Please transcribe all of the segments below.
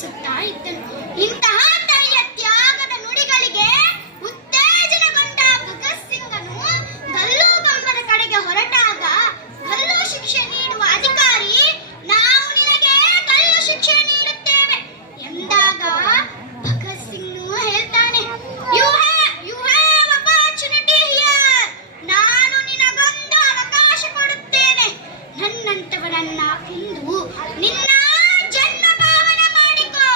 ತಿಳಿಸುತ್ತಾ ಇದ್ದನು. ಇಂತಹ ತಾಯಿಯ ತ್ಯಾಗದ ನುಡಿಗಳಿಗೆ ಉತ್ತೇಜನಗೊಂಡ ಭಗತ್ ಸಿಂಗನು ಗಲ್ಲು ಗಮ್ಮದ ಕಡೆಗೆ ಹೊರಟಾಗ ಗಲ್ಲು ಶಿಕ್ಷೆ ನೀಡುವ ಅಧಿಕಾರಿ ನಾವು ನಿನಗೆ ಗಲ್ಲು ಶಿಕ್ಷೆ ನೀಡುತ್ತೇವೆ ಎಂದಾಗ ಭಗತ್ ಸಿಂಗ್ ಹೇಳ್ತಾನೆ, ಯು ಹ್ಯಾವ್ ಅಪಾರ್ಚುನಿಟಿ ಹಿಯರ್. ನಾನು ನಿನಗೊಂದು ಅವಕಾಶ ಕೊಡುತ್ತೇನೆ. ನನ್ನಂತವರನ್ನ ಇಂದು ನಿನ್ನ ಜನ್ಮ ಪಾವನ ಮಾಡಿಕೋ.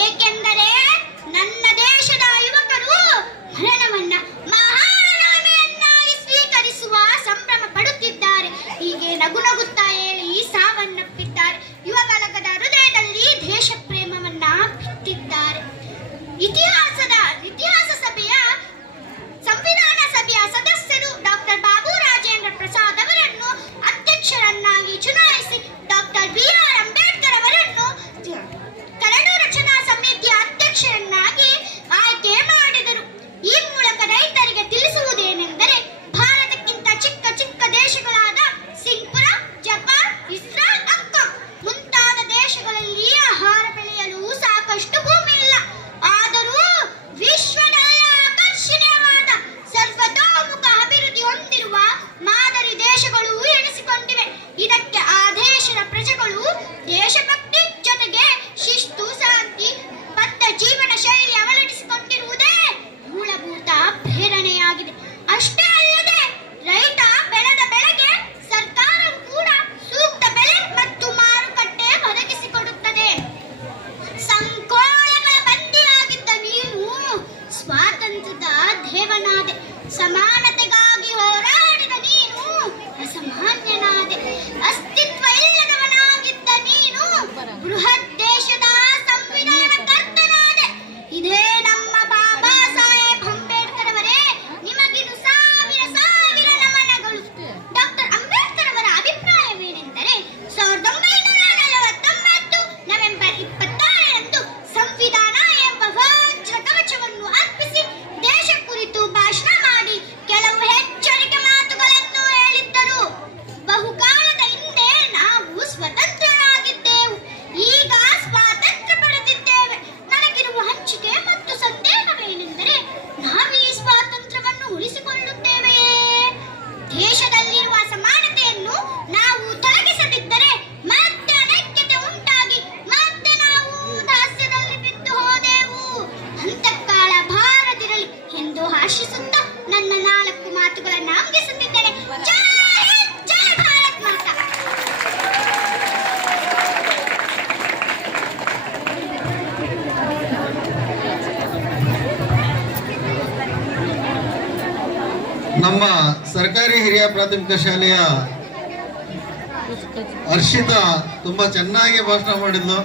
ಏಕೆಂದರೆ ನನ್ನ ದೇಶದ ಯುವಕರು ಮರಣವನ್ನ ಮಹಾನವಮೆಯನ್ನಾಗಿ ಸ್ವೀಕರಿಸುವ ಸಂಭ್ರಮ ಪಡುತ್ತಿದ್ದಾರೆ. ಹೀಗೆ ನಗು ನಗುತ್ತಾ ಹೇಳಿ ಸಾವನ್ನಪ್ಪಿದ್ದಾರೆ. ಯುವಕಲಕದ ಹೃದಯದಲ್ಲಿ ದೇಶ ಪ್ರೇಮವನ್ನ ಬಿತ್ತಿದ್ದಾರೆ. ಇತಿಹಾಸ ಸಭೆಯ ಸಂವಿಧಾನ ಸಭೆಯ ಸದಸ್ಯರು ಡಾಕ್ಟರ್ ಬಾಬು ರಾಜೇಂದ್ರ ಪ್ರಸಾದ್ ಅವರನ್ನು ಅಧ್ಯಕ್ಷರನ್ನಾಗಿ ಚುನಾಯಿಸಿ ಡಾಕ್ಟರ್ ಬಿ.ಆರ್. ಅಂಬೇಡ್ಕರ್ ಅವರನ್ನು ಕರಡು ರಚನಾ ಸಮಿತಿಯ ಅಧ್ಯಕ್ಷರನ್ನಾಗಿ ಆಯ್ಕೆ ಮಾಡಿದರು. ಈ ಮೂಲಕ ರೈತರಿಗೆ ತಿಳಿಸುವುದೇನೆಂದರೆ, ಭಾರತಕ್ಕಿಂತ ಚಿಕ್ಕ ಚಿಕ್ಕ ದೇಶಗಳಾದ ಸಿಂಗಾಪುರ, ಜಪಾನ್, ಇಸ್ರೇಲ್, ಅಕ್ಕಂ ಮುಂತಾದ ದೇಶಗಳಲ್ಲಿ ಆಹಾರ ಬೆಳೆಯಲು ಸಾಕಷ್ಟು ಭೂಮಿ ಇಲ್ಲ. ಆದರೂ ವಿಶ್ವದಲ್ಲೇ ಆಕರ್ಷಣೀಯವಾದ ಸರ್ವತೋಮುಖ ಅಭಿವೃದ್ಧಿ ಹೊಂದಿರುವ ಮಾದರಿ ದೇಶಗಳು ಎನಿಸಿಕೊಂಡಿವೆ. ಇದಕ್ಕೆ ಆ ದೇಶದ ಪ್ರಜೆಗಳು ದೇಶಭಕ್ತಿ ಜೊತೆಗೆ ಶಿಸ್ತು, ಶಾಂತಿ, ಬದ್ಧ ಜೀವನ ಶೈಲಿ ಅಳವಡಿಸಿಕೊಂಡಿರುವುದೇ ಮೂಲಭೂತ ಪ್ರೇರಣೆಯಾಗಿದೆ. ಅಷ್ಟೇ ಅಲ್ಲದೆ ರೈತ ಬೆಳೆದ ಬೆಳೆಗೆ ಸರ್ಕಾರವು ಕೂಡ ಸೂಕ್ತ ಬೆಲೆ ಮತ್ತು ಮಾರುಕಟ್ಟೆ ಒದಗಿಸಿಕೊಡುತ್ತದೆ. ಸಂಕೋಲೆಗಳ ಬಂದಿಯಾಗಿದ್ದ ನೀನು ಸ್ವಾತಂತ್ರ್ಯದ ದೇವನಾದೆ. ಸಮಾನತೆಗಾಗಿ ಹೋರಾಡಿದ ನೀನು ಅಸಾಮಾನ್ಯನಾದೆ. ಅಸ್ತಿತ್ವ ಇಲ್ಲದವನಾಗಿದ್ದ ನೀನು ಬೃಹತ್ ದೇಶದ ಸಂವಿಧಾನ ಕರ್ತನಾದೆ. ಇದೇ ನಮ್ಮ ಬಾಬಾ ಸಾಹೇಬ್ ಅಂಬೇಡ್ಕರ್ ಅವರೇ, ನಿಮಗಿದು ಸಾವಿರ ಸಾವಿರ ನಮನಗಳು. ಡಾಕ್ಟರ್ ಅಂಬೇಡ್ಕರ್ ಅವರ ಅಭಿಪ್ರಾಯವೇನೆಂದರೆ, 1949 ನವೆಂಬರ್ 26ರಂದು ಸಂವಿಧಾನ ಎಂಬ ವಜ್ರ ಕವಚವನ್ನು ಅರ್ಪಿಸಿ ದೇಶ ಕುರಿತು ಭಾಷಣ ಮಾಡಿ ಕೆಲವು ಎಚ್ಚರಿಕೆ ಮಾತುಗಳನ್ನು ಹೇಳಿದ್ದರು. ಬಹುಕಾಲದ ಹಿಂದೆ ನಾವು ಸ್ವತಂತ್ರರಾಗಿದ್ದೆವು, ಈಗ ಸ್ವಾತಂತ್ರ್ಯ ಪಡೆದಿದ್ದೇವೆ. ನನಗಿರುವ ಹಂಚಿಕೆ ಮತ್ತು ಸಂದೇಹವೇನೆಂದರೆ, ನಾವು ಈ ಸ್ವಾತಂತ್ರ್ಯವನ್ನು ಉಳಿಸಿಕೊಳ್ಳುತ್ತೇವೆಯೇ? ದೇಶದಲ್ಲಿರುವ ಸಮಾನತೆಯನ್ನು ನಾವು ತೊಲಗಿಸದಿದ್ದರೆ ಮತ್ತೆ ಅನೈಕ್ಯತೆ ಉಂಟಾಗಿ ಮತ್ತೆ ನಾವು ದಾಸ್ಯದಲ್ಲಿ ಬಿದ್ದು ಹೋದೆವು. ಅಂತಕಾಲ ಬಾರದಿರಲಿ ಎಂದು ಆಶಿಸುತ್ತಾ ನನ್ನ 4 ಮಾತುಗಳನ್ನು ಮುಗಿಸುತ್ತಿದ್ದೇನೆ. ಜೈ ಹಿಂದ್, ಜೈ ಭಾರತ್ ಮಾತಾ. ನಮ್ಮ ಸರ್ಕಾರಿ ಹಿರಿಯ ಪ್ರಾಥಮಿಕ ಶಾಲೆಯ ಹರ್ಷಿತಾ ತುಂಬಾ ಚೆನ್ನಾಗಿ ಭಾಷಣ ಮಾಡಿದ್ಲು.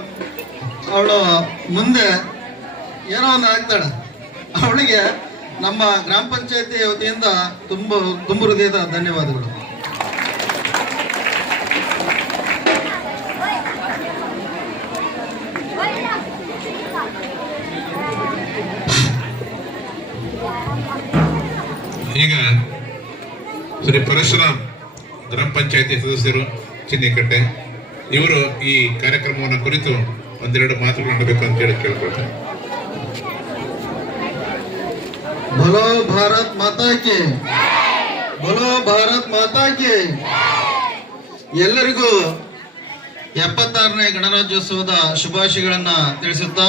ಅವಳು ಮುಂದೆ ಏನೋ ಒಂದು ಆಗ್ತಾಳೆ. ಅವಳಿಗೆ ನಮ್ಮ ಗ್ರಾಮ ಪಂಚಾಯತಿ ವತಿಯಿಂದ ತುಂಬ ಹೃದಯದ ಧನ್ಯವಾದಗಳು. ಈಗ ಶ್ರೀ ಪರಶುರಾಮ್ ಗ್ರಾಮ ಪಂಚಾಯತಿ ಸದಸ್ಯರು ಚಿನ್ನಿಕಟ್ಟೆ ಇವರು ಈ ಕಾರ್ಯಕ್ರಮವನ್ನು ಕುರಿತು ಒಂದೆರಡು ಮಾತುಗಳು ಆಡಬೇಕು ಅಂತ ಹೇಳಿ ಕೇಳ್ಕೊಳ್ತಾರೆ. बोलो भारत माता की, बोलो ಭಾರತ್ ಮಾತಾ ಕಿ. ಎಲ್ಲರಿಗೂ 76ನೇ ಗಣರಾಜ್ಯೋತ್ಸವದ ಶುಭಾಶಯಗಳನ್ನ ತಿಳಿಸುತ್ತಾ